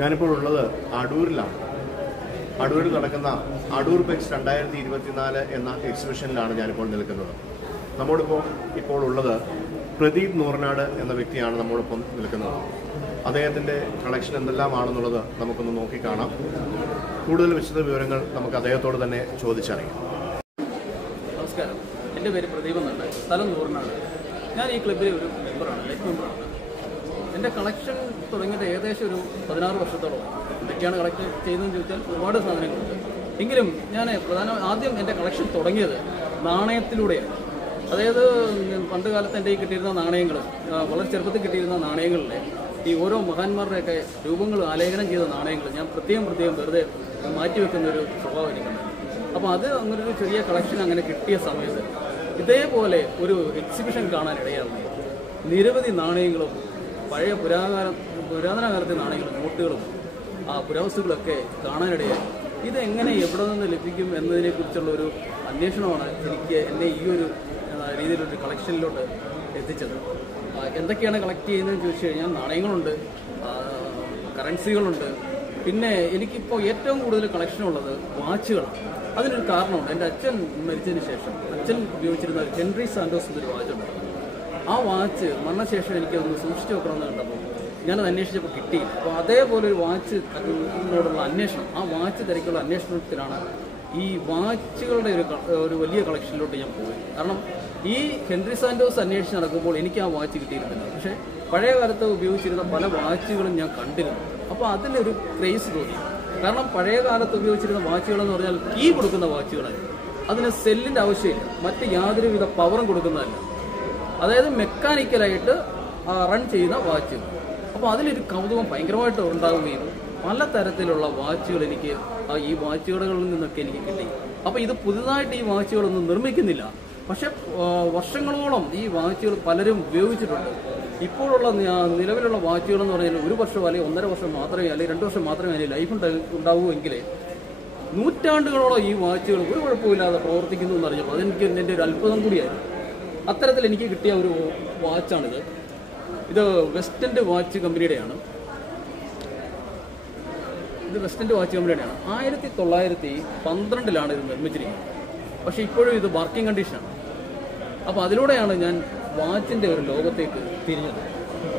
ഞാനിപ്പോൾ ഉള്ളത് അടൂരിലാണ്. അടൂരിൽ നടക്കുന്ന അടൂർ ബെക്സ് 2024 എന്ന എക്സിബിഷനിലാണ് ഞാനിപ്പോൾ നിൽക്കുന്നത്. നമ്മോടൊപ്പം ഇപ്പോൾ ഉള്ളത് പ്രദീപ് നൂറനാട് എന്ന വ്യക്തിയാണ് നമ്മോടൊപ്പം നിൽക്കുന്നത്. അദ്ദേഹത്തിൻ്റെ കളക്ഷൻ എന്തെല്ലാമാണെന്നുള്ളത് നമുക്കൊന്ന് നോക്കിക്കാണാം. കൂടുതൽ വിശദ വിവരങ്ങൾ നമുക്ക് അദ്ദേഹത്തോട് തന്നെ ചോദിച്ചറിയാം. നമസ്കാരം, എൻ്റെ പേര് പ്രദീപ് എന്നാണ്. സ്ഥലം നൂറനാട്. ഞാൻ ഈ ക്ലബ്ബിലെ ഒരു മെമ്പറാണ്, ലൈഫ് മെമ്പറാണ്. എൻ്റെ കളക്ഷൻ തുടങ്ങിയത് ഏകദേശം ഒരു 16 വർഷത്തോളം. എന്തൊക്കെയാണ് കളക്ട് ചെയ്യുന്നതെന്ന് ചോദിച്ചാൽ ഒരുപാട് സാധനങ്ങളുണ്ട്. എങ്കിലും ഞാൻ ആദ്യം എൻ്റെ കളക്ഷൻ തുടങ്ങിയത് നാണയത്തിലൂടെയാണ്. അതായത് പണ്ട് കാലത്ത് എൻ്റെ ഈ കിട്ടിയിരുന്ന നാണയങ്ങൾ, വളരെ ചെറുപ്പത്തിൽ കിട്ടിയിരുന്ന നാണയങ്ങളിലെ ഈ ഓരോ മഹാന്മാരുടെയൊക്കെ രൂപങ്ങൾ ആലേഖനം ചെയ്ത നാണയങ്ങൾ ഞാൻ പ്രത്യേകം വെറുതെ മാറ്റിവെക്കുന്ന ഒരു സ്വഭാവം എനിക്കുണ്ട്. അപ്പോൾ അത് അങ്ങനൊരു ചെറിയ കളക്ഷൻ അങ്ങനെ കിട്ടിയ സമയത്ത് ഇതേപോലെ ഒരു എക്സിബിഷൻ കാണാനിടയാകുന്നു. നിരവധി നാണയങ്ങളും പഴയ പുരാതന കാലത്തെ നാണയങ്ങളും നോട്ടുകളും ആ പുരാവസ്തുക്കളൊക്കെ കാണാനിടയായി. ഇതെങ്ങനെ എവിടെ നിന്ന് ലഭിക്കും എന്നതിനെക്കുറിച്ചുള്ള ഒരു അന്വേഷണമാണ് എന്നെ ഈ ഒരു രീതിയിലൊരു കളക്ഷനിലോട്ട് എത്തിച്ചത്. എന്തൊക്കെയാണ് കളക്ട് ചെയ്യുന്നതെന്ന് ചോദിച്ചു കഴിഞ്ഞാൽ നാണയങ്ങളുണ്ട്, കറൻസികളുണ്ട്. പിന്നെ എനിക്കിപ്പോൾ ഏറ്റവും കൂടുതൽ കളക്ഷനുള്ളത് വാച്ചുകളാണ്. അതിനൊരു കാരണമുണ്ട്. എൻ്റെ അച്ഛൻ മരിച്ചതിന് ശേഷം അച്ഛൻ ഉപയോഗിച്ചിരുന്ന ഹെൻറി സാന്റോസ് എന്നൊരു വാച്ചുണ്ട്. ആ വാച്ച് മരണശേഷം എനിക്കതൊന്ന് സൂക്ഷിച്ചു വെക്കണമെന്ന് കണ്ടപ്പോൾ ഞാനത് അന്വേഷിച്ചപ്പോൾ കിട്ടിയില്ല. അപ്പോൾ അതേപോലെ ഒരു വാച്ചിനോടുള്ള അന്വേഷണം, ആ വാച്ച് തിരക്കുള്ള അന്വേഷണത്തിലാണ് ഈ വാച്ചുകളുടെ ഒരു വലിയ കളക്ഷനിലോട്ട് ഞാൻ പോയി. കാരണം ഈ ഹെൻറി സാന്റോസ് അന്വേഷിച്ച് നടക്കുമ്പോൾ എനിക്ക് ആ വാച്ച് കിട്ടിയിരുന്നില്ല. പക്ഷേ പഴയ കാലത്ത് ഉപയോഗിച്ചിരുന്ന പല വാച്ചുകളും ഞാൻ കണ്ടിരുന്നു. അപ്പോൾ അതിലൊരു ക്രേസ് തോന്നി. കാരണം പഴയ കാലത്ത് ഉപയോഗിച്ചിരുന്ന വാച്ചുകളെന്ന് പറഞ്ഞാൽ കീ കൊടുക്കുന്ന വാച്ചുകളായിരുന്നു. അതിന് സെല്ലിൻ്റെ ആവശ്യമില്ല, മറ്റ് യാതൊരുവിധ പവറും കൊടുക്കുന്നതല്ല. അതായത് മെക്കാനിക്കലായിട്ട് റൺ ചെയ്യുന്ന വാച്ചുകൾ. അപ്പോൾ അതിലൊരു കൗതുകം ഭയങ്കരമായിട്ട് ഉണ്ടാവുകയും പല തരത്തിലുള്ള വാച്ചുകൾ എനിക്ക് ഈ വാച്ചുകടകളിൽ നിന്നൊക്കെ എനിക്ക് കിട്ടി. അപ്പോൾ ഇത് പുതുതായിട്ട് ഈ വാച്ചുകളൊന്നും നിർമ്മിക്കുന്നില്ല, പക്ഷെ വർഷങ്ങളോളം ഈ വാച്ചുകൾ പലരും ഉപയോഗിച്ചിട്ടുണ്ട്. ഇപ്പോഴുള്ള നിലവിലുള്ള വാച്ചുകളെന്ന് പറഞ്ഞാൽ 1 വർഷം അല്ലെങ്കിൽ 1.5 വർഷം മാത്രമേ, അല്ലെങ്കിൽ 2 വർഷം മാത്രമേ അതിന് ലൈഫ് ഉണ്ടാവുമെങ്കിൽ നൂറ്റാണ്ടുകളോളം ഈ വാച്ചുകൾ ഒരു കുഴപ്പമില്ലാതെ പ്രവർത്തിക്കുന്നു എന്ന് അറിഞ്ഞപ്പോൾ അതെനിക്ക് എൻ്റെ ഒരു അത്ഭുതം കൂടിയായിരുന്നു. അത്തരത്തിൽ എനിക്ക് കിട്ടിയ ഒരു വാച്ചാണിത്. ഇത് വെസ്റ്റ് എൻഡ് വാച്ച് കമ്പനിയുടെയാണ്. 1912 ഇത് നിർമ്മിച്ചിരിക്കുന്നത്. പക്ഷേ ഇപ്പോഴും ഇത് വർക്കിംഗ് കണ്ടീഷനാണ്. അപ്പോൾ അതിലൂടെയാണ് ഞാൻ വാച്ചിൻ്റെ ഒരു ലോകത്തേക്ക് തിരിഞ്ഞത്.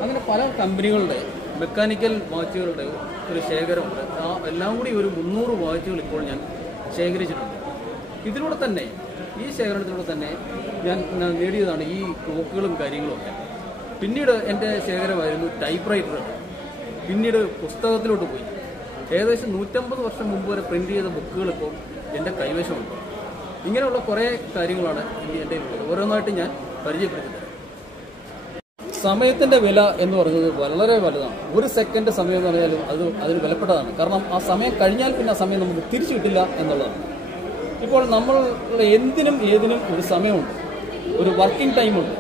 അങ്ങനെ പല കമ്പനികളുടെ മെക്കാനിക്കൽ വാച്ചുകളുടെ ഒരു ശേഖരമുണ്ട്. എല്ലാം കൂടി ഒരു 300 വാച്ചുകൾ ഇപ്പോൾ ഞാൻ ശേഖരിച്ചിട്ടുണ്ട്. ഇതിലൂടെ തന്നെ, ഈ ശേഖരണത്തിലൂടെ തന്നെ ഞാൻ നേടിയതാണ് ഈ ക്ലോക്കുകളും കാര്യങ്ങളുമൊക്കെ. പിന്നീട് എൻ്റെ ശേഖരമായിരുന്നു ടൈപ്പ് റൈറ്റർ. പിന്നീട് പുസ്തകത്തിലോട്ട് പോയി. ഏകദേശം 150 വർഷം മുമ്പ് വരെ പ്രിന്റ് ചെയ്ത ബുക്കുകൾ ഇപ്പോൾ എൻ്റെ കൈവശമുണ്ട്. ഇങ്ങനെയുള്ള കുറേ കാര്യങ്ങളാണ് എൻ്റെ ഉള്ളത്. ഓരോന്നായിട്ട് ഞാൻ പരിചയപ്പെടുത്തി തരാം. സമയത്തിൻ്റെ വില എന്ന് പറയുന്നത് വളരെ വലുതാണ്. 1 സെക്കൻഡ് സമയം എന്ന് പറഞ്ഞാലും അതിന് വിലപ്പെട്ടതാണ്. കാരണം ആ സമയം കഴിഞ്ഞാൽ പിന്നെ ആ സമയം നമുക്ക് തിരിച്ചു കിട്ടില്ല എന്നുള്ളതാണ്. ഇപ്പോൾ നമ്മൾ എന്തിനും ഏതിനും ഒരു സമയമുണ്ട്, ഒരു വർക്കിംഗ് ടൈമുണ്ട്.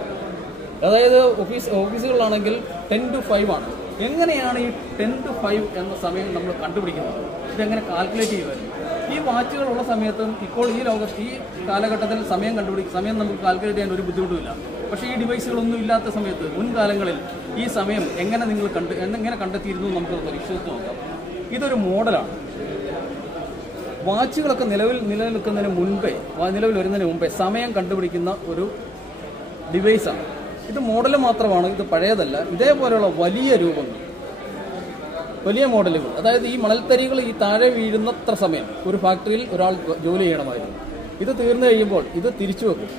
അതായത് ഓഫീസുകളിലാണെങ്കിൽ 10 to 5 ആണ്. എങ്ങനെയാണ് ഈ 10 to 5 എന്ന സമയം നമ്മൾ കണ്ടുപിടിക്കുന്നത്? ഇതെങ്ങനെ കാൽക്കുലേറ്റ് ചെയ്യുമായിരുന്നു? ഈ വാച്ചുകളുള്ള സമയത്തും ഇപ്പോൾ ഈ ലോകത്ത്, ഈ കാലഘട്ടത്തിൽ സമയം നമുക്ക് കാൽക്കുലേറ്റ് ചെയ്യാൻ ഒരു ബുദ്ധിമുട്ടുമില്ല. പക്ഷേ ഈ ഡിവൈസുകളൊന്നും ഇല്ലാത്ത സമയത്ത്, മുൻകാലങ്ങളിൽ ഈ സമയം എങ്ങനെ കണ്ടെത്തിയിരുന്നു നമുക്ക് പരിശോധിച്ച് നോക്കാം. ഇതൊരു മോഡലാണ്. വാച്ചുകളൊക്കെ നിലവിൽ വരുന്നതിന് മുമ്പേ സമയം കണ്ടുപിടിക്കുന്ന ഒരു ഡിവൈസാണ്. ഇത് മോഡൽ മാത്രമാണ്, ഇത് പഴയതല്ല. ഇതേപോലെയുള്ള വലിയ രൂപങ്ങൾ, വലിയ മോഡലുകൾ, അതായത് ഈ മണൽത്തരികൾ ഈ താഴെ വീഴുന്നത്ര സമയം ഒരു ഫാക്ടറിയിൽ ഒരാൾ ജോലി ചെയ്യണമായിരുന്നു. ഇത് തീർന്നു കഴിയുമ്പോൾ ഇത് തിരിച്ചു വെക്കും.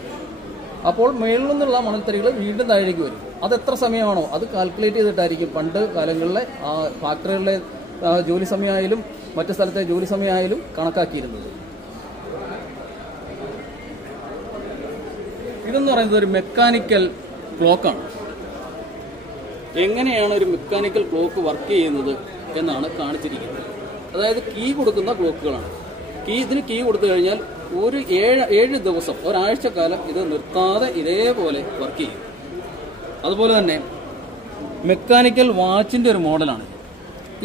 അപ്പോൾ മേളിൽ നിന്നുള്ള മണൽത്തരികൾ വീണ്ടും താഴേക്ക് വരും. അത് എത്ര സമയമാണോ അത് കാൽക്കുലേറ്റ് ചെയ്തിട്ടായിരിക്കും പണ്ട് കാലങ്ങളിലെ ഫാക്ടറികളിലെ ജോലി സമയമായാലും മറ്റു സ്ഥലത്തെ ജോലി സമയമായാലും കണക്കാക്കിയിരുന്നത്. ഇതെന്ന് പറയുന്നത് ഒരു മെക്കാനിക്കൽ ക്ലോക്കാണ്. എങ്ങനെയാണ് ഒരു മെക്കാനിക്കൽ ക്ലോക്ക് വർക്ക് ചെയ്യുന്നത് എന്നാണ് കാണിച്ചിരിക്കുന്നത്. അതായത് കീ കൊടുക്കുന്ന ക്ലോക്കുകളാണ്. ഇതിന് കീ കൊടുത്തു കഴിഞ്ഞാൽ ഒരു 7 ദിവസം, ഒരാഴ്ചക്കാലം ഇത് നിർത്താതെ ഇതേപോലെ വർക്ക് ചെയ്യും. അതുപോലെ തന്നെ മെക്കാനിക്കൽ വാച്ചിൻ്റെ ഒരു മോഡലാണ്.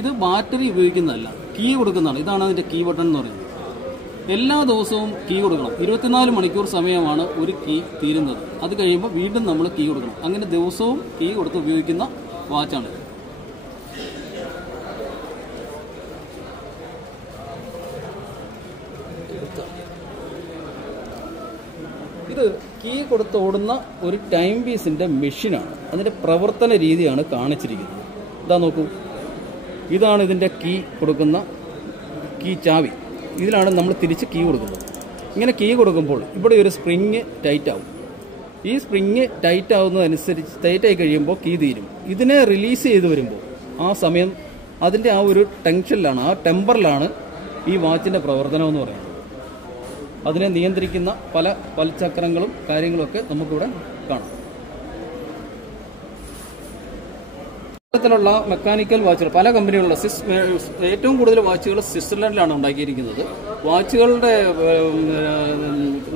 ഇത് ബാറ്ററി ഉപയോഗിക്കുന്നതല്ല, കീ കൊടുക്കുന്നതാണ്. ഇതാണ് അതിൻ്റെ കീ ബട്ടൺ എന്ന് പറയുന്നത്. എല്ലാ ദിവസവും കീ കൊടുക്കണം. 24 മണിക്കൂർ സമയമാണ് ഒരു കീ തീരുന്നത്. അത് കഴിയുമ്പോൾ വീണ്ടും നമ്മൾ കീ കൊടുക്കണം. അങ്ങനെ ദിവസവും കീ കൊടുത്ത് ഉപയോഗിക്കുന്ന വാച്ചാണ്. ഇത് കീ കൊടുത്ത് ഓടുന്ന ഒരു ടൈം പീസിൻ്റെ മെഷീനാണ്. അതിൻ്റെ പ്രവർത്തന രീതിയാണ് കാണിച്ചിരിക്കുന്നത്. ഇതാ നോക്കൂ, ഇതാണ് ഇതിൻ്റെ കീ കൊടുക്കുന്ന കീ ചാവി. ഇതിലാണ് നമ്മൾ തിരിച്ച് കീ കൊടുക്കുന്നത്. ഇങ്ങനെ കീ കൊടുക്കുമ്പോൾ ഇവിടെ ഒരു സ്പ്രിങ് ടൈറ്റ് ആവും. ഈ സ്പ്രിങ് ടൈറ്റ് ആവുന്നതനുസരിച്ച് ടൈറ്റായി കഴിയുമ്പോൾ കീ തീരും. ഇതിനെ റിലീസ് ചെയ്ത് വരുമ്പോൾ ആ സമയം അതിൻ്റെ ആ ഒരു ടെൻഷനിലാണ്, ആ ടെമ്പറിലാണ് ഈ വാച്ചിൻ്റെ പ്രവർത്തനം എന്ന് പറയുന്നത്. അതിനെ നിയന്ത്രിക്കുന്ന പല ചക്രങ്ങളും കാര്യങ്ങളുമൊക്കെ നമുക്കിവിടെ കാണാം. ത്തിലുള്ള മെക്കാനിക്കൽ വാച്ചുകൾ പല കമ്പനികളുള്ള ഏറ്റവും കൂടുതൽ വാച്ചുകൾ സ്വിറ്റ്സർലൻഡിലാണ് ഉണ്ടാക്കിയിരിക്കുന്നത്. വാച്ചുകളുടെ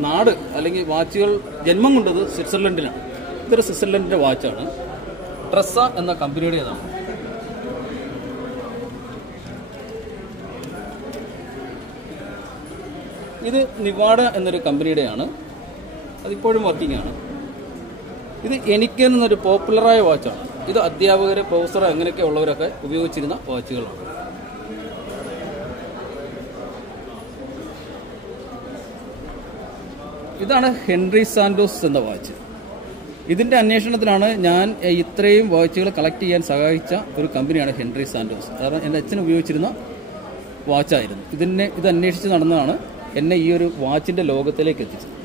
നാട് അല്ലെങ്കിൽ വാച്ചുകൾ ജന്മം കൊണ്ടത് സ്വിറ്റ്സർലൻഡിലാണ്. ഇതൊരു സ്വിറ്റ്സർലൻഡിന്റെ വാച്ചാണ്. ട്രെസ്സ എന്ന കമ്പനിയുടേതാണ്. ഇത് നിവാഡ എന്നൊരു കമ്പനിയുടെയാണ്. അതിപ്പോഴും വർക്കിംഗ് ആണ്. ഇത് എനിക്കൻ എന്നൊരു പോപ്പുലറായ വാച്ചാണ്. ഇത് അധ്യാപകർ, പ്രൊഫസർ അങ്ങനെയൊക്കെ ഉള്ളവരൊക്കെ ഉപയോഗിച്ചിരുന്ന വാച്ചുകളാണ്. ഇതാണ് ഹെൻറി സാന്റോസ് എന്ന വാച്ച്. ഇതിന്റെ അന്വേഷണത്തിലാണ് ഞാൻ ഇത്രയും വാച്ചുകൾ കളക്ട് ചെയ്യാൻ സഹായിച്ച ഒരു കമ്പനിയാണ് ഹെൻറി സാന്റോസ്. കാരണം എൻ്റെ അച്ഛൻ ഉപയോഗിച്ചിരുന്ന വാച്ചായിരുന്നു. ഇത് അന്വേഷിച്ച് നടന്നതാണ് എന്നെ ഈ ഒരു വാച്ചിന്റെ ലോകത്തിലേക്ക് എത്തിച്ചത്.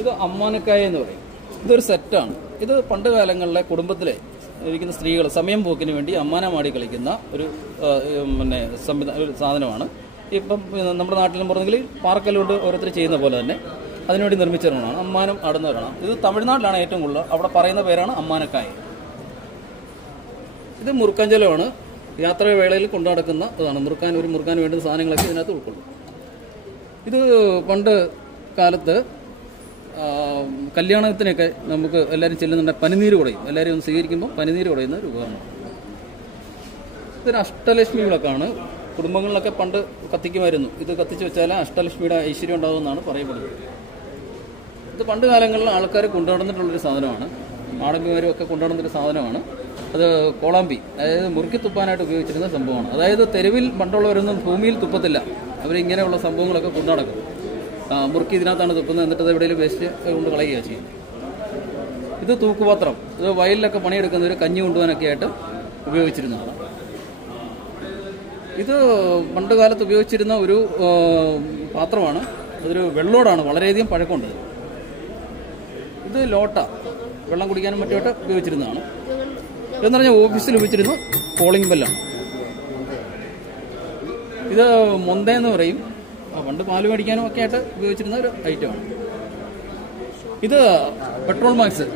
ഇത് അമ്മാനക്കായ എന്ന് പറയും. ഇതൊരു സെറ്റാണ്. ഇത് പണ്ട് കാലങ്ങളിലെ കുടുംബത്തിലെ ഇരിക്കുന്ന സ്ത്രീകൾ സമയം പോക്കിന് വേണ്ടി അമ്മാനമാടി കളിക്കുന്ന ഒരു ഒരു സാധനമാണ്. ഇപ്പം നമ്മുടെ നാട്ടിലും പറഞ്ഞെങ്കിൽ പാർക്കെല്ലാം ഓരോരുത്തർ ചെയ്യുന്ന പോലെ തന്നെ അതിനുവേണ്ടി നിർമ്മിച്ചതാണ് അമ്മാനം ആടുന്നവരാണ്. ഇത് തമിഴ്നാട്ടിലാണ് ഏറ്റവും കൂടുതൽ. അവിടെ പറയുന്ന പേരാണ് അമ്മാനക്കായ. ഇത് മുറുക്കാഞ്ചലമാണ്. യാത്രാവേളയിൽ കൊണ്ടു നടക്കുന്ന ഇതാണ്. മുറുക്കാൻ വേണ്ടുന്ന സാധനങ്ങളൊക്കെ ഇതിനകത്ത് ഉൾക്കൊള്ളും. ഇത് പണ്ട് കാലത്ത് കല്യാണത്തിനൊക്കെ നമുക്ക് എല്ലാവരും ചെല്ലുന്നുണ്ടെങ്കിൽ പനിനീര് കുടയും. എല്ലാവരും ഒന്ന് സ്വീകരിക്കുമ്പോൾ പനിനീര് കുടയുന്ന ഒരു ഉപകരണം. ഇതൊരു അഷ്ടലക്ഷ്മി വിളക്കാണ്. കുടുംബങ്ങളിലൊക്കെ പണ്ട് കത്തിക്കുമായിരുന്നു. ഇത് കത്തിച്ച് വെച്ചാൽ അഷ്ടലക്ഷ്മിയുടെ ഐശ്വര്യം ഉണ്ടാകുമെന്നാണ് പറയപ്പെടുന്നത്. ഇത് പണ്ട് കാലങ്ങളിൽ ആൾക്കാർ കൊണ്ടുനടന്നിട്ടുള്ളൊരു സാധനമാണ്. മാടമ്പിമാരും ഒക്കെ കൊണ്ടുനടന്നൊരു സാധനമാണ്. അത് കോളാമ്പി, അതായത് മുറുക്കി തുപ്പാനായിട്ട് ഉപയോഗിച്ചിരുന്ന സംഭവമാണ്. അതായത് തെരുവിൽ പണ്ടുള്ളവരൊന്നും ഭൂമിയിൽ തുപ്പത്തില്ല. അവരിങ്ങനെയുള്ള സംഭവങ്ങളൊക്കെ കൊണ്ടുനടക്കും. മുറുക്കി ഇതിനകത്താണ് തുപ്പുന്നത്. എന്നിട്ട് അത് എവിടെയെങ്കിലും വേസ്റ്റ് കൊണ്ട് കളയുകയാണ് ചെയ്യുന്നത്. ഇത് തൂക്കുപാത്രം. ഇത് വയലിലൊക്കെ പണിയെടുക്കുന്നവർ കഞ്ഞി കൊണ്ടുപോകാനൊക്കെ ആയിട്ട് ഉപയോഗിച്ചിരുന്നതാണ്. ഇത് പണ്ട് കാലത്ത് ഉപയോഗിച്ചിരുന്ന ഒരു പാത്രമാണ്. അതൊരു വെള്ളോടാണ്. വളരെയധികം പഴക്കമുണ്ട്. ഇത് ലോട്ട, വെള്ളം കുടിക്കാനും മറ്റുമായിട്ട് ഉപയോഗിച്ചിരുന്നതാണ്. ഇതെന്ന് പറഞ്ഞാൽ ഓഫീസിൽ ഉപയോഗിച്ചിരുന്ന കോളിംഗ് ബെല്ലാണ്. ഇത് മൊന്തയെന്ന് പറയും. പണ്ട് പാല് മേടിക്കാനും ഒക്കെ ആയിട്ട് ഉപയോഗിച്ചിരുന്ന ഒരു ഐറ്റമാണ്. ഇത് പെട്രോൾ മാക്സ്.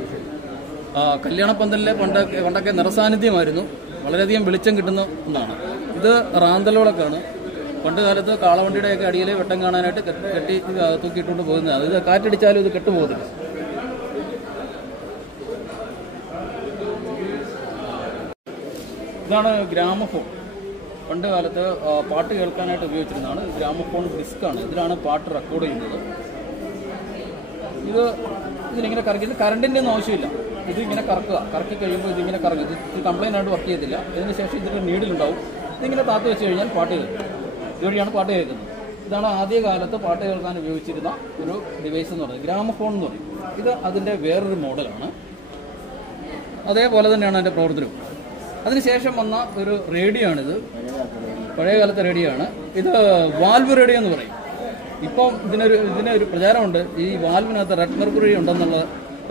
കല്യാണപ്പന്തലിലെ പണ്ടൊക്കെ നിറസാന്നിധ്യമായിരുന്നു. വളരെയധികം വെളിച്ചം കിട്ടുന്ന ഒന്നാണ്. ഇത് റാന്തലോളൊക്കെയാണ്. പണ്ട് കാലത്ത് കാളവണ്ടിയുടെയൊക്കെ അടിയിൽ വെട്ടം കാണാനായിട്ട് കെട്ടി തൂക്കിയിട്ടുകൊണ്ട് പോകുന്നതാണ്. ഇത് കാറ്റടിച്ചാലും ഇത് കെട്ടുപോകത്തില്ല. ഇതാണ് ഗ്രാമഫോൺ. പണ്ട് കാലത്ത് പാട്ട് കേൾക്കാനായിട്ട് ഉപയോഗിച്ചിരുന്നതാണ്. ഗ്രാമഫോൺ ഡിസ്ക്കാണ്. ഇതിലാണ് പാട്ട് റെക്കോർഡ് ചെയ്യുന്നത്. ഇതിനിങ്ങനെ കറക്കി. ഇത് കറണ്ടിൻ്റെ ഒന്നും ആവശ്യമില്ല. ഇതിങ്ങനെ കറക്കി കഴിയുമ്പോൾ ഇതിങ്ങനെ കറങ്ങും. ഇത് കംപ്ലൈൻ്റ് ആയിട്ട് വർക്ക് ചെയ്യത്തില്ല. ഇതിന് ശേഷം ഇതിൻ്റെ നീഡിലുണ്ടാവും. ഇതിങ്ങനെ താത്ത് വെച്ച് കഴിഞ്ഞാൽ പാട്ട് കേൾക്കും. ഇതുവഴിയാണ് പാട്ട് കേൾക്കുന്നത്. ഇതാണ് ആദ്യകാലത്ത് പാട്ട് കേൾക്കാൻ ഉപയോഗിച്ചിരുന്ന ഒരു ഡിവൈസ് എന്ന് പറയുന്നത്. ഗ്രാമഫോൺ എന്ന് പറയും. ഇത് അതിൻ്റെ വേറൊരു മോഡലാണ്. അതേപോലെ തന്നെയാണ് അതിൻ്റെ പ്രവർത്തനവും. അതിനുശേഷം വന്ന ഒരു റേഡിയോ ആണിത്. പഴയ കാലത്തെ റേഡിയോ ആണ്. ഇത് വാൽവ് റേഡിയോ എന്ന് പറയും. ഇപ്പം ഇതിനൊരു പ്രചാരമുണ്ട്. ഈ വാൽവിനകത്ത് റെഡ് മെർക്കുറി ഉണ്ടെന്നുള്ള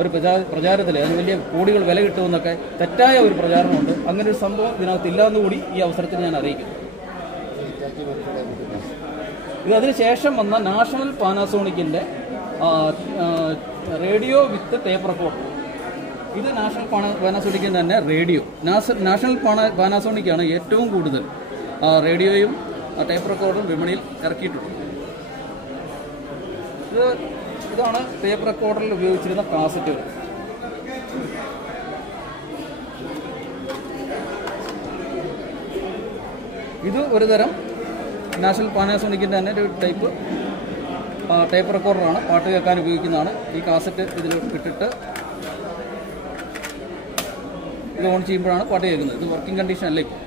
ഒരു പ്രചാരത്തിൽ അതിന് വലിയ കോടികൾ വില കിട്ടുമെന്നൊക്കെ തെറ്റായ ഒരു പ്രചാരണമുണ്ട്. അങ്ങനെ ഒരു സംഭവം ഇതിനകത്ത് ഇല്ലാന്ന് കൂടി ഈ അവസരത്തിൽ ഞാൻ അറിയിക്കുന്നു. ഇത് അതിനുശേഷം വന്ന നാഷണൽ പാനാസോണിക്കിന്റെ റേഡിയോ വിത്ത് ടേപ്പ് റെക്കോർഡർ. ഇത് നാഷണൽ പാനാസോണിക്കിന്റെ തന്നെ റേഡിയോ. നാഷണൽ പാനാസോണിക്കാണ് ഏറ്റവും കൂടുതൽ റേഡിയോയും ടേപ്പ് റെക്കോർഡറും വിപണിയിൽ ഇറക്കിയിട്ടുള്ളത്. ഇതാണ് ടേപ്പ് റെക്കോർഡറിൽ ഉപയോഗിച്ചിരുന്ന കാസറ്റുകൾ. ഇത് ഒരു തരം നാഷണൽ പാനാസോണിക്കിൻ്റെ തന്നെ ഒരു ടൈപ്പ് റെക്കോർഡറാണ്. പാട്ട് കേൾക്കാൻ ഉപയോഗിക്കുന്നതാണ്. ഈ കാസറ്റ് ഇതിൽ ഇട്ടിട്ട് ഇത് ഓൺ ചെയ്യുമ്പോഴാണ് പാട്ട് കേൾക്കുന്നത്. ഇത് വർക്കിംഗ് കണ്ടീഷൻ അല്ല. ഇപ്പോൾ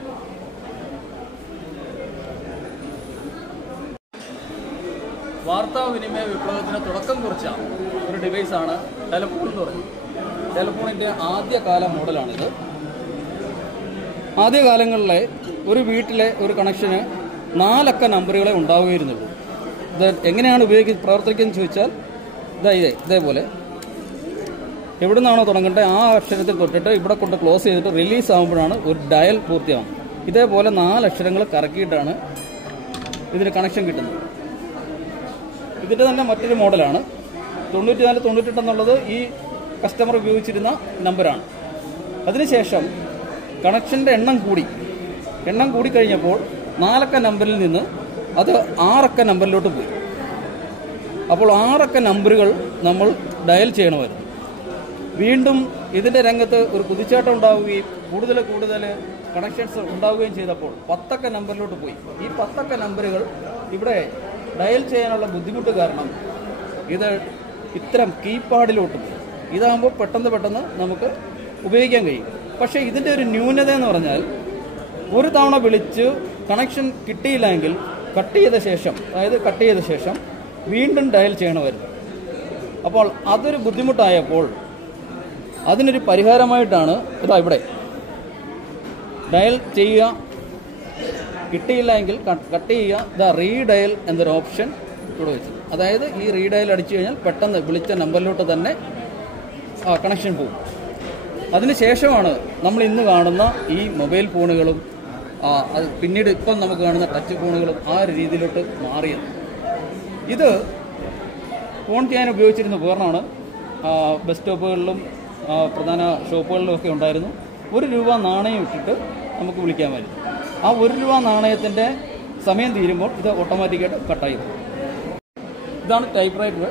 വാർത്താവിനിമയ വിപ്ലവത്തിന് തുടക്കം കുറിച്ച ഒരു ഡിവൈസാണ് ടെലഫോൺ എന്ന് പറയുന്നത്. ടെലഫോണിൻ്റെ ആദ്യകാല മോഡലാണിത്. ആദ്യകാലങ്ങളിലെ ഒരു വീട്ടിലെ ഒരു കണക്ഷന് 4 അക്ക നമ്പറുകളെ ഉണ്ടാവുകയായിരുന്നുള്ളൂ. ഇത് എങ്ങനെയാണ് പ്രവർത്തിക്കുന്നത് ചോദിച്ചാൽ ഇതേപോലെ എവിടെ നിന്നാണോ തുടങ്ങേണ്ടത് ആ അക്ഷരത്തിൽ തൊട്ടിട്ട് ഇവിടെ കൊണ്ട് ക്ലോസ് ചെയ്തിട്ട് റിലീസ് ആകുമ്പോഴാണ് ഒരു ഡയൽ പൂർത്തിയാവുന്നത്. ഇതേപോലെ 4 അക്ഷരങ്ങൾ കറക്കിയിട്ടാണ് ഇതിന് കണക്ഷൻ കിട്ടുന്നത്. ഇതിൻ്റെ തന്നെ മറ്റൊരു മോഡലാണ് 94 98 എന്നുള്ളത് ഈ കസ്റ്റമർ ഉപയോഗിച്ചിരുന്ന നമ്പറാണ്. അതിനുശേഷം കണക്ഷൻ്റെ എണ്ണം കൂടി കഴിഞ്ഞപ്പോൾ 4 അക്ക നമ്പറിൽ നിന്ന് അത് 6 അക്ക നമ്പറിലോട്ട് പോയി. അപ്പോൾ 6 അക്ക നമ്പറുകൾ നമ്മൾ ഡയൽ ചെയ്യണമായിരുന്നു. വീണ്ടും ഇതിൻ്റെ രംഗത്ത് ഒരു കുതിച്ചാട്ടം ഉണ്ടാവുകയും കൂടുതൽ കണക്ഷൻസ് ഉണ്ടാവുകയും ചെയ്തപ്പോൾ 10 അക്ക നമ്പറിലോട്ട് പോയി. ഈ 10 അക്ക നമ്പറുകൾ ഇവിടെ ഡയൽ ചെയ്യാനുള്ള ബുദ്ധിമുട്ട് കാരണം ഇത് ഇത്തരം കീപാഡിലോട്ട് പോയി. ഇതാകുമ്പോൾ പെട്ടെന്ന് നമുക്ക് ഉപയോഗിക്കാൻ കഴിയും. പക്ഷേ ഇതിൻ്റെ ഒരു ന്യൂനത എന്ന് പറഞ്ഞാൽ ഒരു തവണ വിളിച്ച് കണക്ഷൻ കിട്ടിയില്ലെങ്കിൽ കട്ട് ചെയ്ത ശേഷം വീണ്ടും ഡയൽ ചെയ്യണമായിരുന്നു. അപ്പോൾ അതൊരു ബുദ്ധിമുട്ടായപ്പോൾ അതിനൊരു പരിഹാരമായിട്ടാണ് ഇവിടെ ഡയൽ ചെയ്യുക, കിട്ടിയില്ല എങ്കിൽ കട്ട് ചെയ്യുക, റീഡയൽ എന്നൊരു ഓപ്ഷൻ ഇവിടെ വെച്ചത്. അതായത് ഈ റീഡയൽ അടിച്ചു കഴിഞ്ഞാൽ പെട്ടെന്ന് വിളിച്ച നമ്പറിലോട്ട് തന്നെ കണക്ഷൻ പോകും. അതിനുശേഷമാണ് നമ്മൾ ഇന്ന് കാണുന്ന ഈ മൊബൈൽ ഫോണുകളും പിന്നീട് ഇപ്പം നമുക്ക് കാണുന്ന ടച്ച് ഫോണുകളും ആ ഒരു രീതിയിലോട്ട് മാറിയത്. ഇത് ഫോൺ ചെയ്യാൻ ഉപയോഗിച്ചിരുന്ന ഉപകരണമാണ്. ബസ് സ്റ്റോപ്പുകളിലും പ്രധാന ഷോപ്പുകളിലും ഒക്കെ ഉണ്ടായിരുന്നു. 1 രൂപ നാണയം ഇട്ടിട്ട് നമുക്ക് വിളിക്കാമായിരുന്നു. ആ 1 രൂപ നാണയത്തിൻ്റെ സമയം തീരുമ്പോൾ ഇത് ഓട്ടോമാറ്റിക്കായിട്ട് കട്ടായി പോകും. ഇതാണ് ടൈപ്പ് റൈറ്റർ.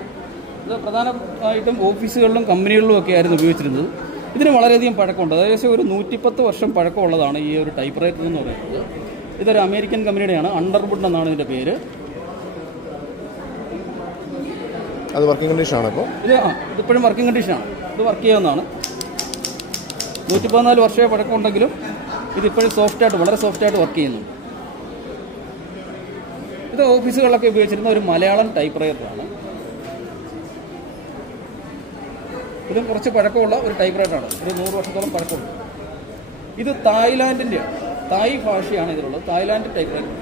ഇത് പ്രധാനമായിട്ടും ഓഫീസുകളിലും കമ്പനികളിലും ഒക്കെ ആയിരുന്നു ഉപയോഗിച്ചിരുന്നത്. ഇതിന് വളരെയധികം പഴക്കമുണ്ട്. ഏകദേശം ഒരു 110 വർഷം പഴക്കമുള്ളതാണ് ഈ ഒരു ടൈപ്പ് റൈറ്റർ എന്ന് പറയുന്നത്. ഇതൊരു അമേരിക്കൻ കമ്പനിയുടെയാണ്. അണ്ടർവുഡ് എന്നാണ് ഇതിൻ്റെ പേര്. അത് വർക്കിംഗ് കണ്ടീഷനാണ്. ഇപ്പോൾ ഇതിപ്പോഴും വർക്കിംഗ് കണ്ടീഷനാണ്. ഇത് വർക്ക് ചെയ്യാവുന്നതാണ്. 114 വർഷമേ പഴക്കമുണ്ടെങ്കിലും ഇതിപ്പോഴും വളരെ സോഫ്റ്റായിട്ട് വർക്ക് ചെയ്യുന്നു. ഇത് ഓഫീസുകളിലൊക്കെ ഉപയോഗിച്ചിരുന്ന ഒരു മലയാളം ടൈപ്പ് റൈറ്ററാണ്. ഇത് കുറച്ച് പഴക്കമുള്ള ഒരു ടൈപ്പ് റൈറ്ററാണ്. ഒരു 100 വർഷത്തോളം പഴക്കമുണ്ട്. ഇത് തായ്ലാൻഡിൻ്റെയാണ്. തായ് ഭാഷയാണ് ഇതിലുള്ളത്. തായ്ലാൻഡ് ടൈപ്പ് റൈറ്റർ,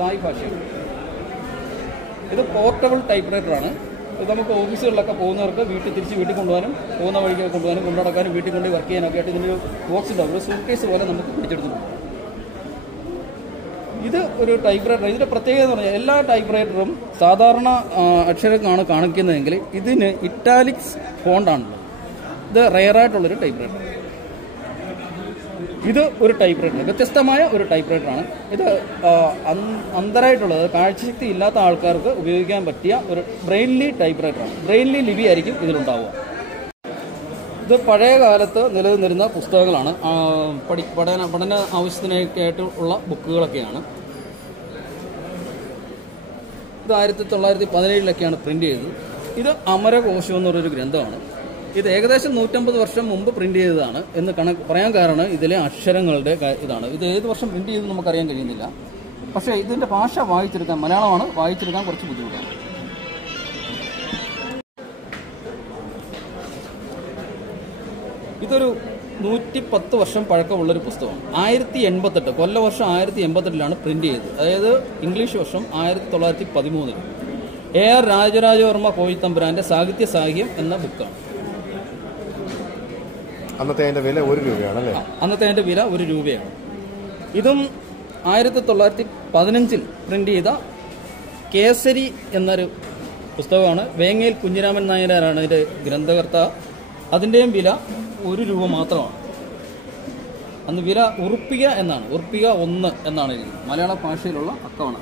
തായ് ഭാഷയാണ്. ഇത് പോർട്ടബിൾ ടൈപ്പ് റൈറ്ററാണ്. ഇത് നമുക്ക് ഓഫീസുകളിലൊക്കെ പോകുന്നവർക്ക് തിരിച്ച് വീട്ടിൽ കൊണ്ടുപോകാനും പോകുന്ന വഴിക്കൊക്കെ കൊണ്ടുപോകാനും കൊണ്ടുനടക്കാനും വീട്ടിൽ കൊണ്ട് വർക്ക് ചെയ്യാനൊക്കെ ആയിട്ട് ഇതിൻ്റെ ബോക്സ് ഉണ്ടാവും. ഒരു സൂട്ട്കേസ് പോലെ നമുക്ക് പിടിച്ചെടുത്തിട്ടുണ്ട്. ഇത് ഒരു ടൈപ്പ് റൈറ്റർ. ഇതിൻ്റെ പ്രത്യേകത എന്ന് പറഞ്ഞാൽ എല്ലാ ടൈപ്പ് റൈറ്ററും സാധാരണ അക്ഷരമാണ് കാണിക്കുന്നതെങ്കിൽ ഇതിന് ഇറ്റാലിക്സ് ഫോണ്ടാണുള്ളത്. ഇത് റെയറായിട്ടുള്ളൊരു ടൈപ്പ് റൈറ്റർ. ഇത് ഒരു ടൈപ്പ് റൈറ്റർ, വ്യത്യസ്തമായ ഒരു ടൈപ്പ് റൈറ്ററാണ്. ഇത് അന്തരായിട്ടുള്ളത്, കാഴ്ചശക്തി ഇല്ലാത്ത ആൾക്കാർക്ക് ഉപയോഗിക്കാൻ പറ്റിയ ഒരു ബ്രെയിൻലി ടൈപ്പ് റൈറ്ററാണ്. ബ്രെയിൻലി ലിപി ആയിരിക്കും ഇതിലുണ്ടാവുക. ഇത് പഴയ കാലത്ത് നിലനിന്നിരുന്ന പുസ്തകങ്ങളാണ്. പഠന ആവശ്യത്തിനൊക്കെ ആയിട്ടുള്ള ബുക്കുകളൊക്കെയാണ്. ഇത് 1917 പ്രിന്റ് ചെയ്തത്. ഇത് അമരകോശം എന്ന് പറഞ്ഞൊരു ഗ്രന്ഥമാണ്. ഇത് ഏകദേശം 150 വർഷം മുമ്പ് പ്രിന്റ് ചെയ്തതാണ് എന്ന് പറയാൻ കാരണം ഇതിലെ അക്ഷരങ്ങളുടെ ഇതാണ്. ഇത് ഏത് വർഷം പ്രിന്റ് ചെയ്തെന്ന് നമുക്കറിയാൻ കഴിയുന്നില്ല. പക്ഷേ ഇതിന്റെ ഭാഷ വായിച്ചെടുക്കാൻ, മലയാളമാണ്, വായിച്ചെടുക്കാൻ കുറച്ച് ബുദ്ധിമുട്ടാണ്. ഇതൊരു 110 വർഷം പഴക്കമുള്ളൊരു പുസ്തകമാണ്. 1088 കൊല്ലവർഷം 1088 പ്രിന്റ് ചെയ്തത്. അതായത് ഇംഗ്ലീഷ് വർഷം 1913. AR രാജരാജവർമ്മ കോഴിത്തമ്പുരാന്റെ സാഹിത്യ സാഹിത്യം എന്ന ബുക്കാണ്. അന്നത്തെ അതിന്റെ വില 1 രൂപയാണ്. അന്നത്തെ അതിന്റെ വില 1 രൂപയാണ്. ഇതും 1915 പ്രിന്റ് ചെയ്ത കേസരി എന്നൊരു പുസ്തകമാണ്. വേങ്ങയിൽ കുഞ്ഞിരാമൻ നായനാരാണ് ഇതിന്റെ ഗ്രന്ഥകർത്ത. അതിൻ്റെയും വില 1 രൂപ മാത്രമാണ്. അന്ന് വില ഉറുപ്പിക എന്നാണ്. ഉറുപ്പിക 1 എന്നാണ് എഴുതുന്നത്. മലയാള ഭാഷയിലുള്ള അക്കമാണ്.